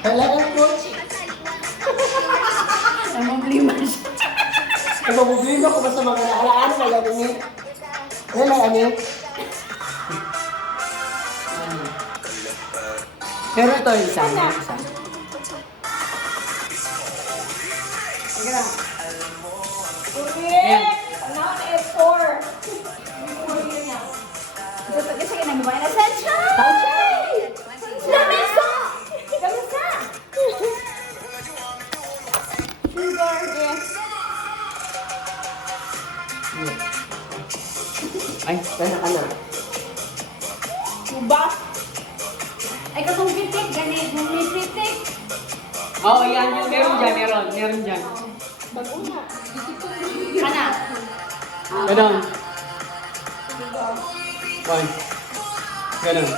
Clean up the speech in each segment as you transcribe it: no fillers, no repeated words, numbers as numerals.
Kailangan coach. Ang problema siya. Ang problema ko ba sa mga naalaan na lang ni? Wala ani. Pero ito yung isa. Isa. Sige lang. Okay. Ano ang F4? Ito kasi ginagawa na sunshine! Lamesa! Lamesa! Sugar, yes. Ay, kaya ka na. Tuba. Ay, katong pitik, ganit, may pitik. Oo, yan yung meron dyan, meron dyan. Kana. Ganon. One. Ganon.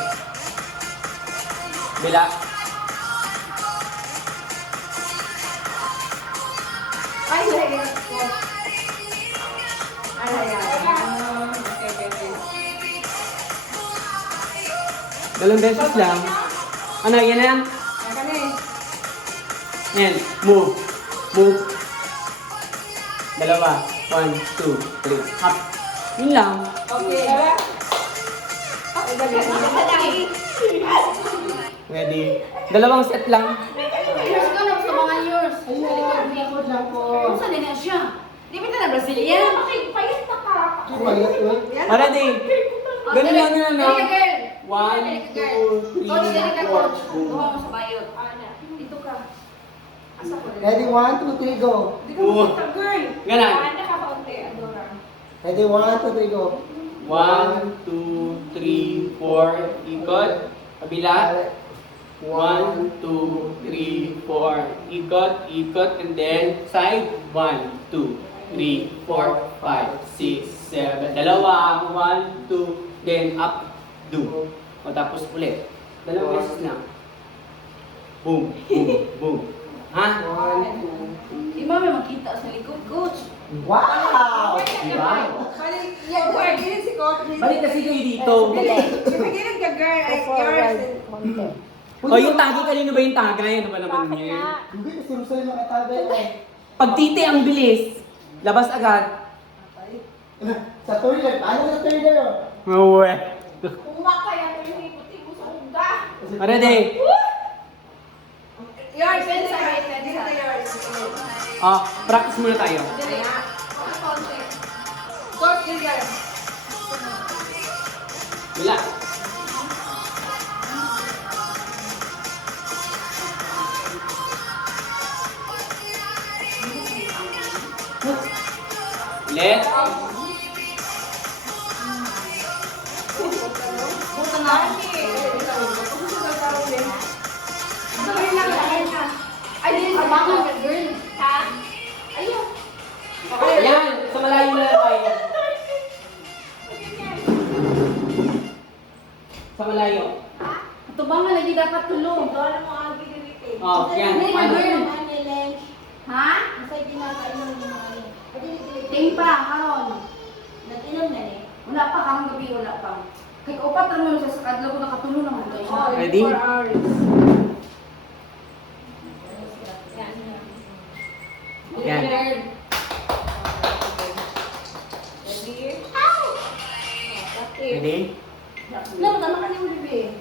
Bila. Ay, ay, ay. Dalawang beses lang. Ano, yan na yan? Yan. Move. Move. Dalawa. 1, 2, 3. Up. Yun lang. Okay. Ready. Dalawang set lang. Yours ko na sa mga yours. Ay, ako lang po. Kung saan na siya? Di ba ito na Brazilian? Payat pa ka. Kumayat mo. Ready. Ganun lang yun, no? Dali ka, girl. 1, 2, 3, Coach, dali ka, coach. 4. Duha mo sa bayot. Dito ka. Asa ko? Ready, 1, 2, 3, go. Di ka makita, girl. Ganon. Ano ka kaunti, Adora? Ready, 1, 2, 3, go. 1, 2, 3, 4. Ikot. Kabila. 1, 2, 3, 4. Ikot, ikot, and then side. 1, 2, 3, 4, 5, 6, 7. Dalawa. 1, 2, then up. Do. O tapos ulit. Dalawang beses lang. Boom, boom, boom. Ha? 1, 2. Di ba may makita sa likod, coach? Wow! Diba? Balik, yeah, girl, gilid si Coach. Balik kasi kayo dito. Gilid ka, girl. Ay, yours. O yung tagi, kanino ba yung tagay? Ano ba naman yun? Hindi, kasi gusto yung mga tagay eh. Pag titi ang bilis, labas agad. Sa toilet, ano sa toilet oh? Uwe. Kumakay ako yung iputi mo sa uga. Ready? Yours, din sa right. Dito yours. Practice muna tayo. Dali. Coach, din yours. Bila. Ulit. Buta na. Gawin lang, gawin na. Ay, dili sa mga girl. Ha? Ayun. Ayan, sa malayo na lang tayo. Sa malayo. Ito ba nga lagi dapat tulong? Doon mo ang gilid. Yan. Dili ka, girl. Ha? Masay ginakainom mo ano. Ting pa, karon. Nag-inom na eh. Wala pa kang gabi, wala pa. Kay upat naman siya sa kadlaw ko nakatulong naman to siya. Ready? 4 hours. Yan. Ready? Wala, tama ka niyo, bebe.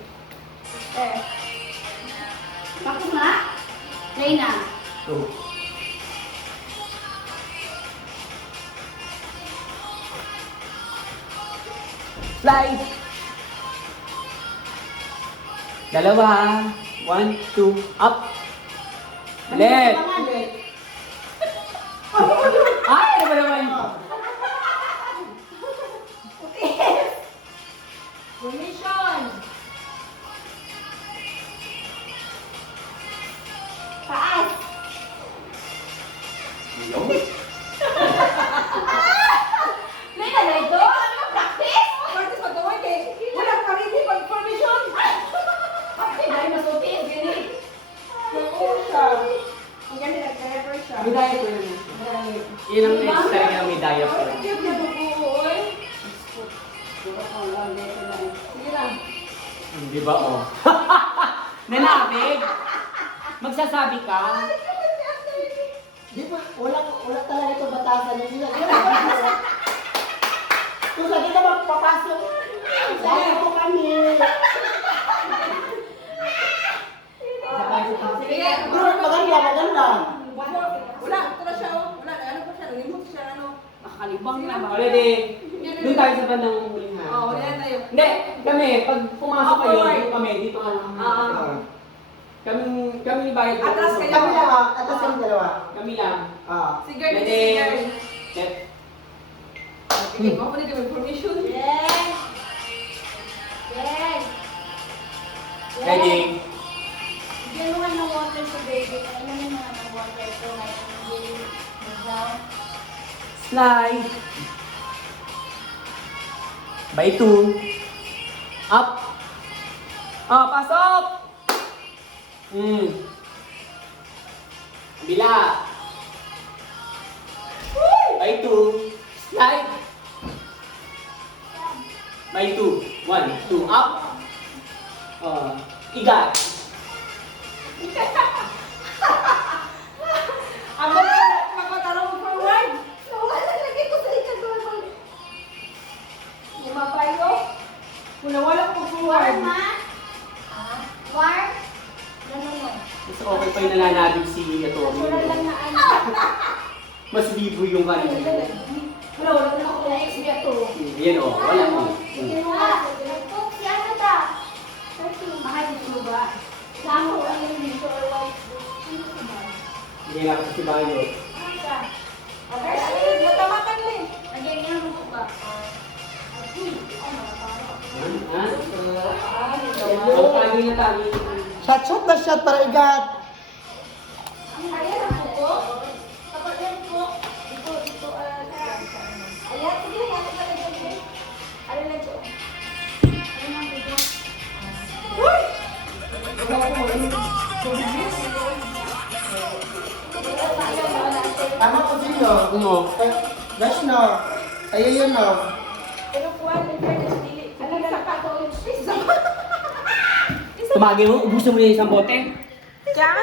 Bakit nga? Reina. 2. Slide. Dalawa. 1, 2, up. Ulit. Ay, ano ba naman? Formation. Taas. Reina na ito? Ano yung practice? Practice mag-gawin eh. Walang kariti pag-formation. Ay, dahil masuti. Gini. Oo siya. Ang ganda nag-refer siya. May diaper na. Yun ang next time na may diaper. Ang cute na dugo, oy. Sige lang. Di ba, oh? Nanabig! Magsasabi ka? Di ba, wala talaga ito batasan nila. Kung lagi na magpapasok, dahil po kami. Sige, Bro, maganda. Wala, ito na siya, oh. Wala, ano pa siya, limot siya, ano. makakalibang naman. Already, doon tayo sa bandang huling ha. Oo, wala tayo. Hindi, kami, pag pumasok kayo, Forward. doon kami, dito ka lang. Kami ni bayad ko. Atras kayo. Kami lang, atas kami dalawa. Kami lang. Si girl, si Ready? girl. Set. Sige, makunin ko information. Yes! Yes! Ready? Bigyan mo nga ng water sa baby. Kailangan mo nga ng water ito. Hindi mag-down. Slide. By 2. Up. Ah, pasok! Bila. By 2. Slide. By 2. 1, 2, up. Igat. Ang magpatarong mo forward. Wala lagi ko sa ikagawal. Lumapayo. Wala ko Warm, forward. ma? Warm? Ganun mo. Mas okay pa yung nananabig si Atomi. Natural lang na ano. Mas libo yung kanina. Wala na ako na XB ato. Yan o, wala ko. Sige mo nga. Cook, si ano ta? Mahal si Suba. Lamo, ano yung dito or white? Hindi na ako si Bayo. Ano ka? Okay, alin, matamakan din. Nandiyan niya mo ba? Ha? Ang tayo na tayo. Shot na shot para igat. Ayan ang kuko. Kapag yan po, dito, ayan, sige, ayan, ayan. Alin lang siya. Alin lang dito. Tama ko din no. Oo. Dash no. Ayun yun no. Pero kuwan, in fairness, dili. Ano na nakato yung Tumagi mo, ubusin mo yung isang bote. Diyan.